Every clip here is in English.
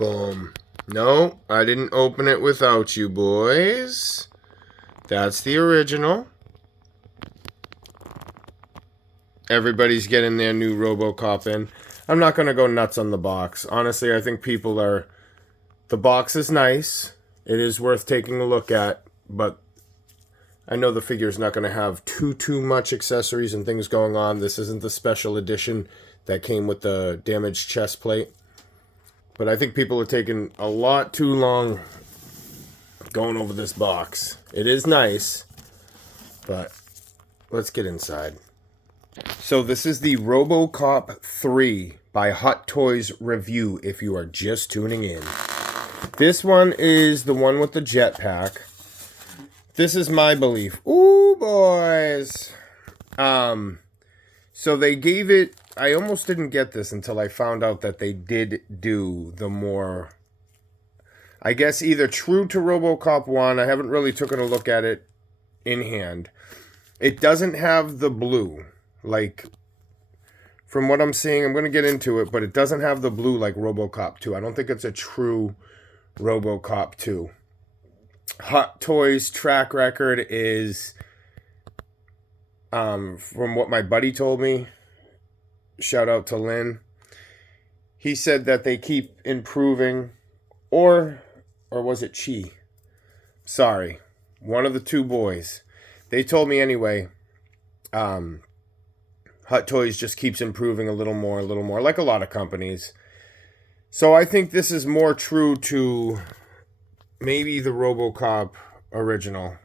Boom. No, I didn't open it without you, boys. That's the original. Everybody's getting their new Robocop in. I'm not going to go nuts on the box. Honestly, I think people are... The box is nice. It is worth taking a look at, but I know the figure's not going to have too much accessories and things going on. This isn't the special edition that came with the damaged chest plate. But I think people are taking a lot too long going over this box. It is nice, but let's get inside. So this is the Robocop 3 by Hot Toys Review, if you are just tuning in. This one is the one with the jetpack. This is my belief. Ooh, boys. So they gave it... I almost didn't get this until I found out that they did do the more... I guess either true to Robocop 1. I haven't really taken a look at it in hand. It doesn't have the blue. Like, from what I'm seeing, I'm going to get into it, but it doesn't have the blue like Robocop 2. I don't think it's a true Robocop 2. Hot Toys track record is, from what my buddy told me, shout out to Lynn, he said that they keep improving, or was it Chi? Sorry, one of the two boys. They told me anyway, Hot Toys just keeps improving a little more, like a lot of companies. So I think this is more true to maybe the Robocop original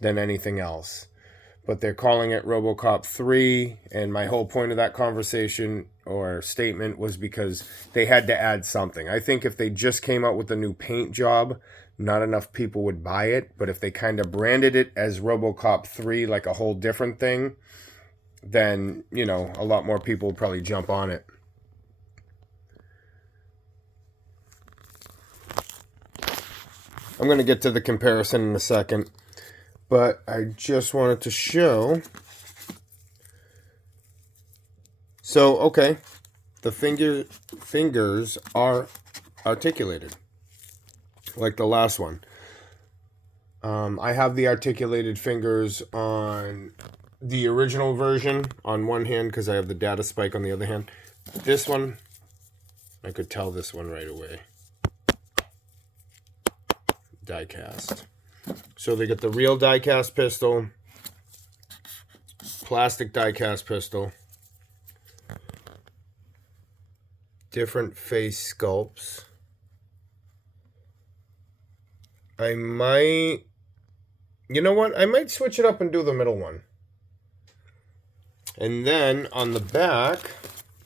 than anything else. But they're calling it Robocop 3, and my whole point of that conversation or statement was because they had to add something. I think if they just came out with a new paint job, not enough people would buy it. But if they kind of branded it as Robocop 3, like a whole different thing, then, you know, a lot more people would probably jump on it. I'm going to get to the comparison in a second, but I just wanted to show. So, okay, the fingers are articulated, like the last one. I have the articulated fingers on the original version on one hand because I have the data spike on the other hand. This one, I could tell this one right away. Die-cast. So they get the real die-cast pistol, plastic die-cast pistol, different face sculpts. I might... You know what? I might switch it up and do the middle one. And then on the back,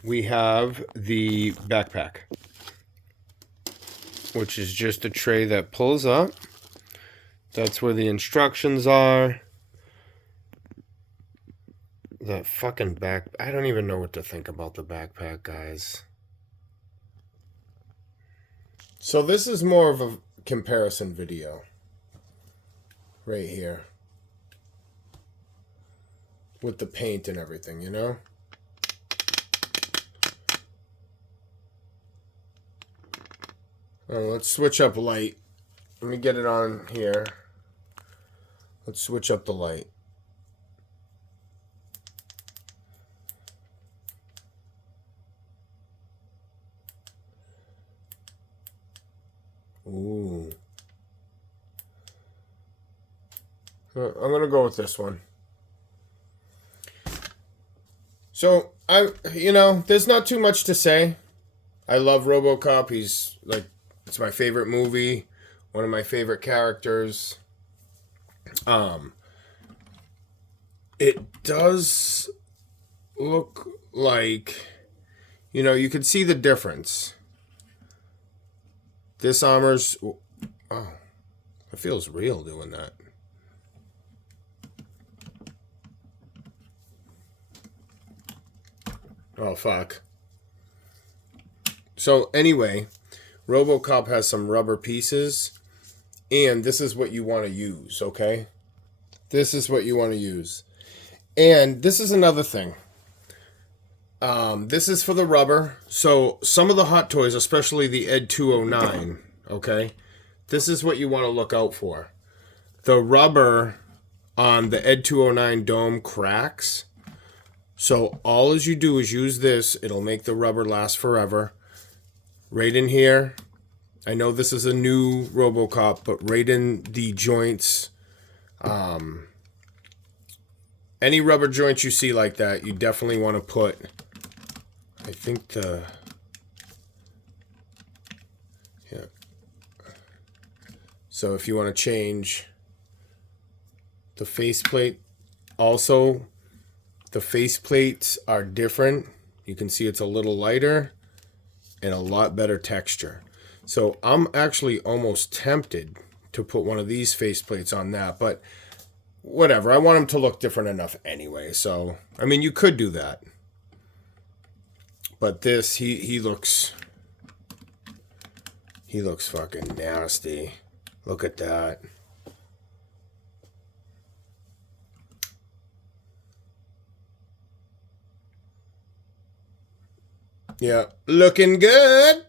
we have the backpack, which is just a tray that pulls up. That's where the instructions are. That fucking back... I don't even know what to think about the backpack, guys. So this is more of a comparison video. Right here. With the paint and everything, you know? Oh, let's switch up light. Let me get it on here. Let's switch up the light. Ooh. I'm going to go with this one. So, there's not too much to say. I love Robocop. He's, like, it's my favorite movie. One of my favorite characters. It does look like, you can see the difference. This armor's... Oh, it feels real doing that. Oh, fuck. So, anyway, Robocop has some rubber pieces, and this is what you want to use, okay? This is what you want to use. And this is another thing. This is for the rubber. So some of the Hot Toys, especially the Ed 209, okay, this is what you want to look out for. The rubber on the Ed 209 dome cracks. So all as you do is use this. It'll make the rubber last forever. Right in here. I know this is a new Robocop, but right in the joints, any rubber joints you see like that, you definitely want to put, I think yeah. So if you want to change the faceplate, also the faceplates are different. You can see it's a little lighter and a lot better texture. So I'm actually almost tempted to put one of these faceplates on that, but whatever. I want them to look different enough anyway. So, I mean, you could do that. But this, he looks fucking nasty. Look at that. Yeah, looking good.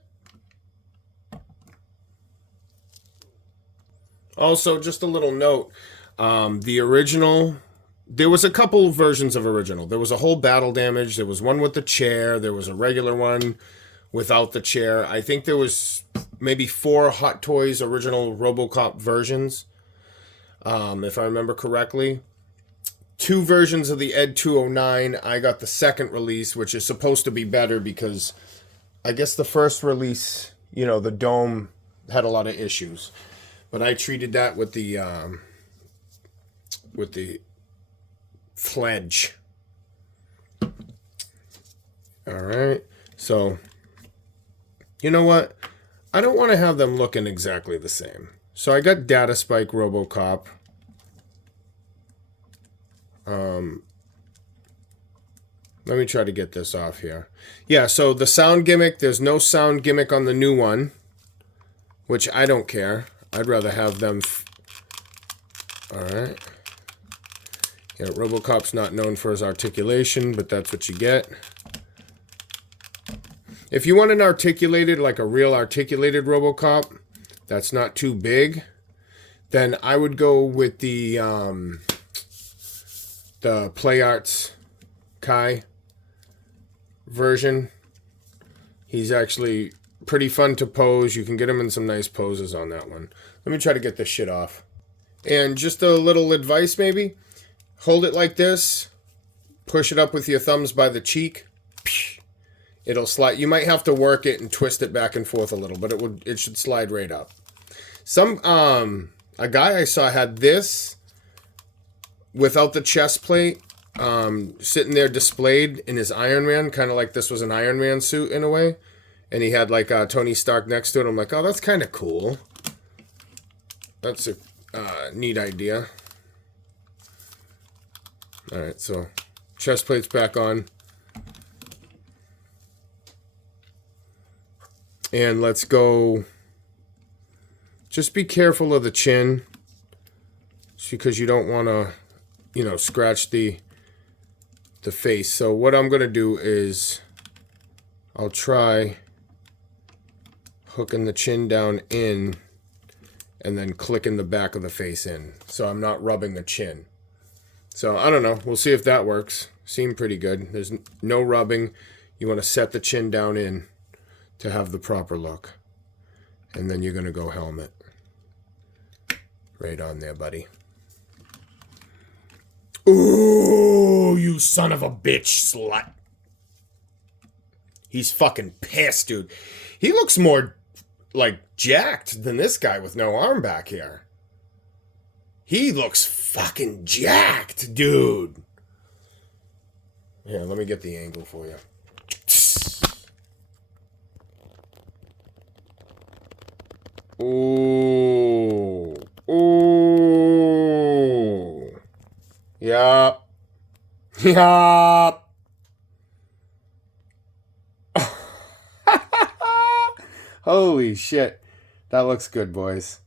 Also, just a little note. The original, there was a couple versions of original. There was a whole battle damage. There was one with the chair. There was a regular one without the chair. I think there was maybe 4 Hot Toys original Robocop versions, if I remember correctly. 2 versions of the Ed 209. I got the second release, which is supposed to be better because I guess the first release, you know, the dome had a lot of issues. But I treated that with the fledge. All right. So, you know what? I don't want to have them looking exactly the same. So I got Data Spike Robocop. Let me try to get this off here. Yeah, so the sound gimmick, there's no sound gimmick on the new one, which I don't care. I'd rather have them... Alright. Yeah, Robocop's not known for his articulation, but that's what you get. If you want an articulated, like a real articulated Robocop, that's not too big, then I would go with the Play Arts Kai version. He's actually pretty fun to pose. You can get him in some nice poses on that one. Let me try to get this shit off. And just a little advice maybe. Hold it like this. Push it up with your thumbs by the cheek. It'll slide. You might have to work it and twist it back and forth a little, but it should slide right up. A guy I saw had this without the chest plate, sitting there displayed in his Iron Man, kind of like this was an Iron Man suit in a way. And he had like Tony Stark next to it. I'm like, oh, that's kind of cool. That's a neat idea. All right, so chest plate's back on. And let's go. Just be careful of the chin. Just because you don't want to, you know, scratch the face. So what I'm going to do is I'll try hooking the chin down in and then clicking the back of the face in. So I'm not rubbing the chin. So I don't know. We'll see if that works. Seemed pretty good. There's no rubbing. You want to set the chin down in to have the proper look. And then you're going to go helmet. Right on there, buddy. Ooh, you son of a bitch slut. He's fucking pissed, dude. He looks more like jacked than this guy with no arm back here. He looks fucking jacked, dude. Here, let me get the angle for you. Ooh. Ooh. Yup. Yup. Holy shit. That looks good, boys.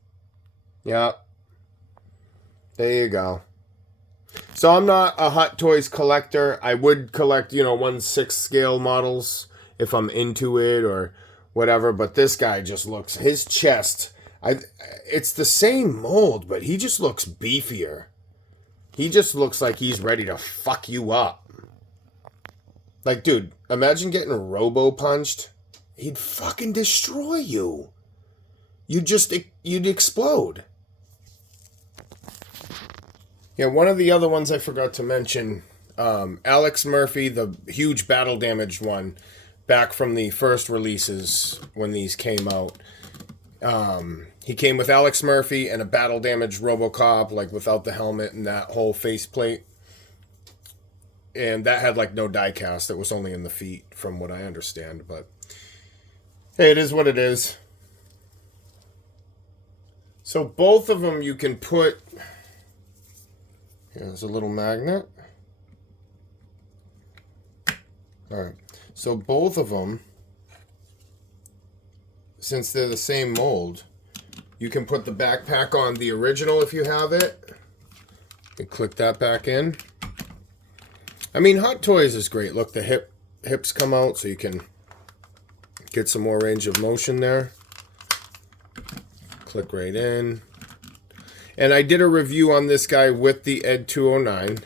Yep. There you go. So I'm not a Hot Toys collector. I would collect, 1/6 scale models if I'm into it or whatever. But this guy just looks, his chest, it's the same mold, but he just looks beefier. He just looks like he's ready to fuck you up. Like, dude, imagine getting robo punched. He'd fucking destroy you. You'd explode. Yeah, one of the other ones I forgot to mention, Alex Murphy, the huge battle damaged one, back from the first releases when these came out. He came with Alex Murphy and a battle damaged Robocop, like without the helmet and that whole faceplate. And that had like no die cast. It was only in the feet, from what I understand. But hey, it is what it is. So both of them you can put. Here's a little magnet. Alright. So both of them, since they're the same mold, you can put the backpack on the original if you have it. You click that back in. I mean, Hot Toys is great. Look, the hips come out so you can get some more range of motion there. Click right in. And I did a review on this guy with the Ed 209.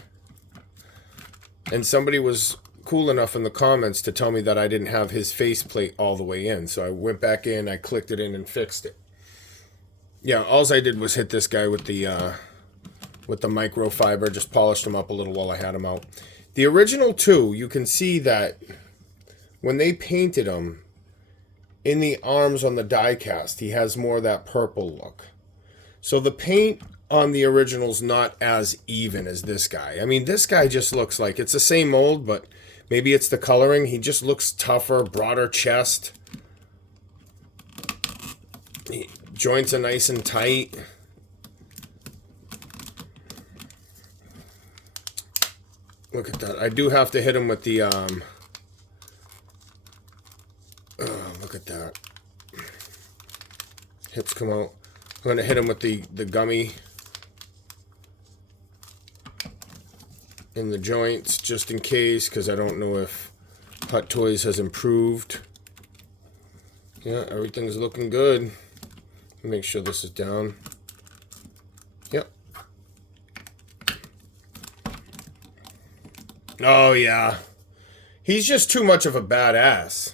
And somebody was cool enough in the comments to tell me that I didn't have his faceplate all the way in. So I went back in, I clicked it in and fixed it. Yeah, all I did was hit this guy with the microfiber, just polished him up a little while I had him out. The original two, you can see that when they painted him, in the arms on the die cast, he has more of that purple look. So the paint on the original's not as even as this guy. I mean, this guy just looks like it's the same mold, but maybe it's the coloring. He just looks tougher, broader chest. Joints are nice and tight. Look at that. I do have to hit him with the, look at that. Hips come out. I'm going to hit him with the gummy in the joints, just in case, because I don't know if Hot Toys has improved. Yeah, everything's looking good. Make sure this is down. Yep. Oh, yeah. He's just too much of a badass.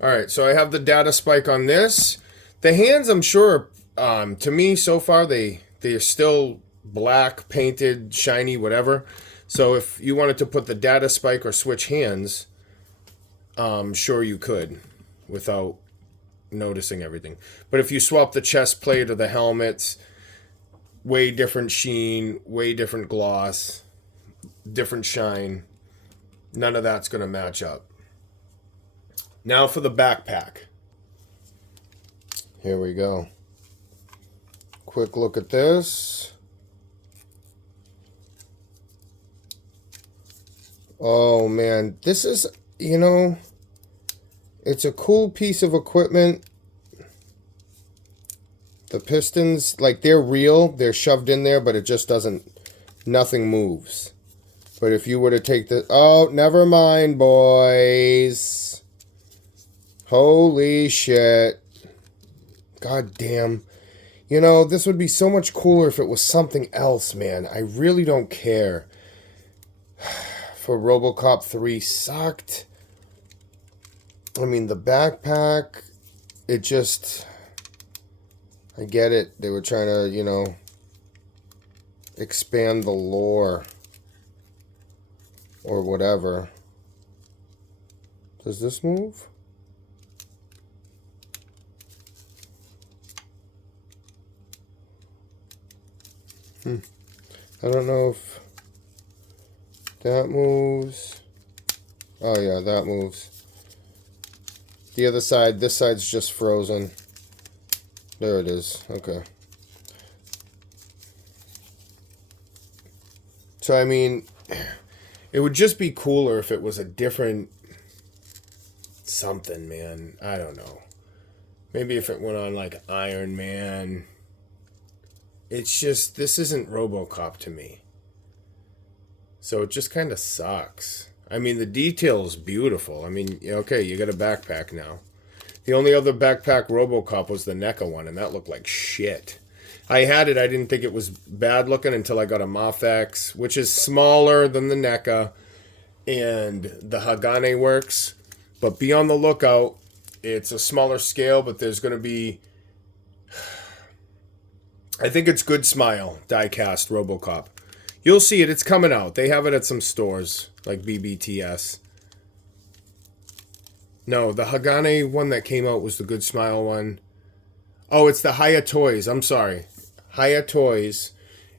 Alright, so I have the data spike on this. The hands, I'm sure, to me, so far, they're still black, painted, shiny, whatever. So if you wanted to put the data spike or switch hands, sure you could without noticing everything. But if you swap the chest plate or the helmets, way different sheen, way different gloss, different shine. None of that's going to match up. Now for the backpack. Here we go. Quick look at this. Oh man, this is, it's a cool piece of equipment. The pistons, like they're real, they're shoved in there, but it just doesn't, nothing moves. But if you were to take the, oh, never mind, boys. Holy shit. God damn. This would be so much cooler if it was something else, man. I really don't care. For Robocop 3 sucked. I mean, the backpack, it just, I get it. They were trying to, expand the lore. Or whatever. Does this move? I don't know if that moves. Oh yeah, that moves. The other side, this side's just frozen. There it is. Okay. So I mean, it would just be cooler if it was a different something, man. I don't know. Maybe if it went on like Iron Man. It's just, this isn't Robocop to me. So it just kind of sucks. I mean, the detail is beautiful. I mean, okay, you got a backpack now. The only other backpack Robocop was the NECA one, and that looked like shit. I had it, I didn't think it was bad looking until I got a Mafex, which is smaller than the NECA, and the Hagane works. But be on the lookout. It's a smaller scale, but there's going to be... I think it's Good Smile, die-cast Robocop. You'll see it. It's coming out. They have it at some stores, like BBTS. No, the Hagane one that came out was the Good Smile one. Oh, it's the Haya Toys. I'm sorry. Haya Toys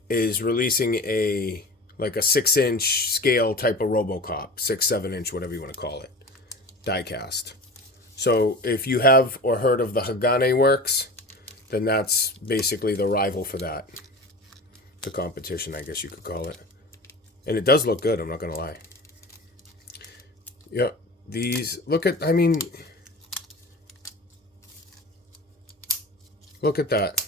is releasing a 6-inch scale type of Robocop. 6, 7-inch, whatever you want to call it. Die-cast. So if you have or heard of the Hagane Works, then that's basically the rival for that. The competition, I guess you could call it. And it does look good, I'm not going to lie. Yep. These, look at, I mean, look at that.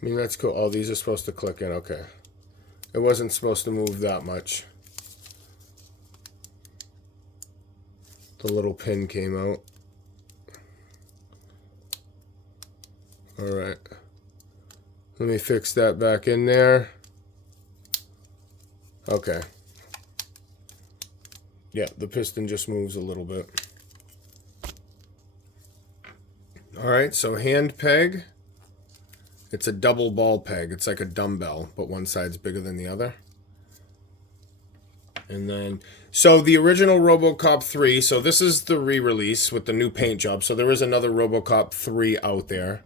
I mean, that's cool. Oh, these are supposed to click in. Okay. It wasn't supposed to move that much. The little pin came out. Alright. Let me fix that back in there. Okay. Yeah, the piston just moves a little bit. Alright, so hand peg. It's a double ball peg. It's like a dumbbell, but one side's bigger than the other. And then, so the original Robocop 3, so this is the re-release with the new paint job. So there is another Robocop 3 out there.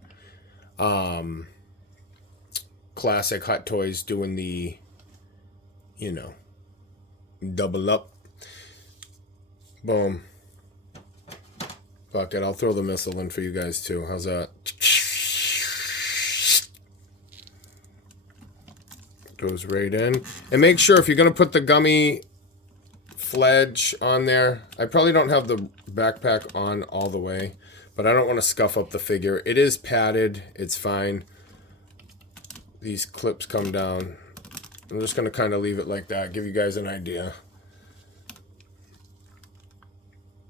Classic Hot Toys doing the, you know, double up. Boom. Fuck it, I'll throw the missile in for you guys too. How's that? Goes right in. And make sure if you're going to put the gummy fledge on there, I probably don't have the backpack on all the way, but I don't want to scuff up the figure. It is padded. It's fine. These clips come down. I'm just going to kind of leave it like that, give you guys an idea.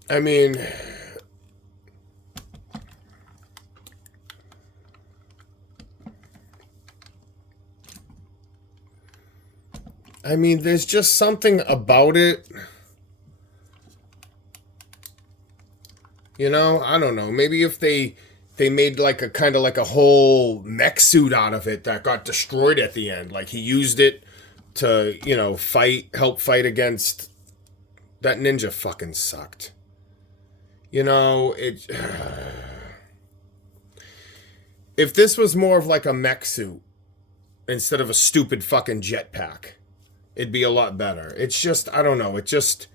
I mean, there's just something about it. You know, I don't know. Maybe if they made like a kind of like a whole mech suit out of it that got destroyed at the end. Like he used it to, you know, help fight against that ninja fucking sucked. You know, if this was more of like a mech suit instead of a stupid fucking jetpack, it'd be a lot better. It's just, I don't know. It just,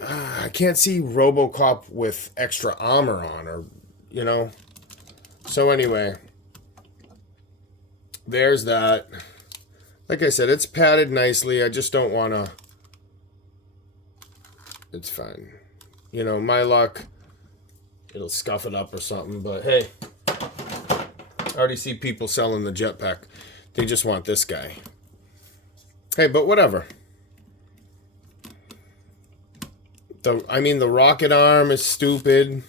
I can't see Robocop with extra armor on, or, you know. So anyway, there's that. Like I said, it's padded nicely. I just don't want to. It's fine. You know, my luck, it'll scuff it up or something. But hey, I already see people selling the jetpack. They just want this guy. Hey, but whatever. The rocket arm is stupid.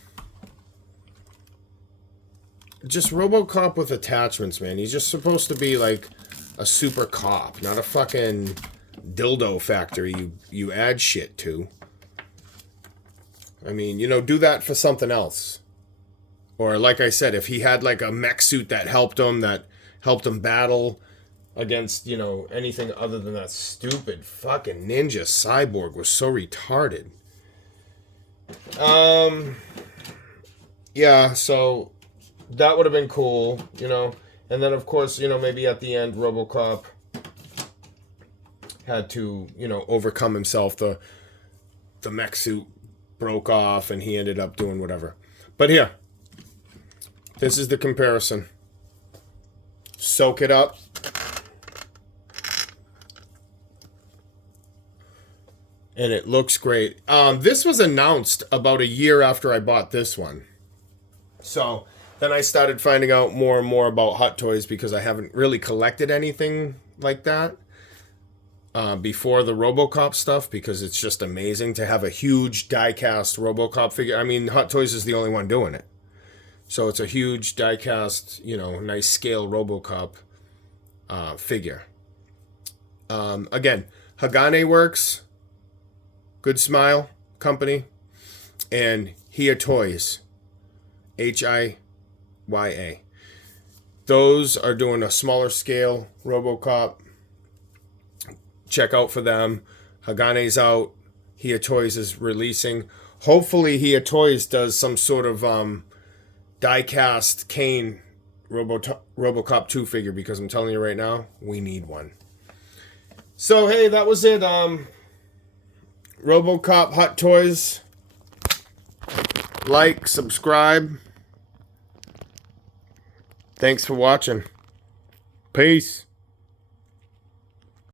Just Robocop with attachments, man. He's just supposed to be like a super cop, not a fucking dildo factory you add shit to. I mean, you know, do that for something else. Or like I said, if he had like a mech suit that helped him battle against, you know, anything other than that stupid fucking ninja cyborg was so retarded. Yeah, so that would have been cool, you know. And then, of course, you know, maybe at the end, Robocop had to, you know, overcome himself. The mech suit broke off and he ended up doing whatever. But here, this is the comparison. Soak it up. and it looks great. This was announced about a year after I bought this one. So then I started finding out more and more about Hot Toys because I haven't really collected anything like that before the Robocop stuff, because it's just amazing to have a huge die-cast Robocop figure. I mean, Hot Toys is the only one doing it. So it's a huge die-cast, nice scale Robocop figure. Again, Hagane Works, Good Smile Company, and Hiya Toys, Hiya. Those are doing a smaller scale Robocop. Check out for them. Hagane's out. Hiya Toys is releasing. Hopefully Hiya Toys does some sort of die-cast Kane Robocop 2 figure, because I'm telling you right now, we need one. So, hey, that was it. Robocop Hot Toys. Like, subscribe. Thanks for watching. Peace.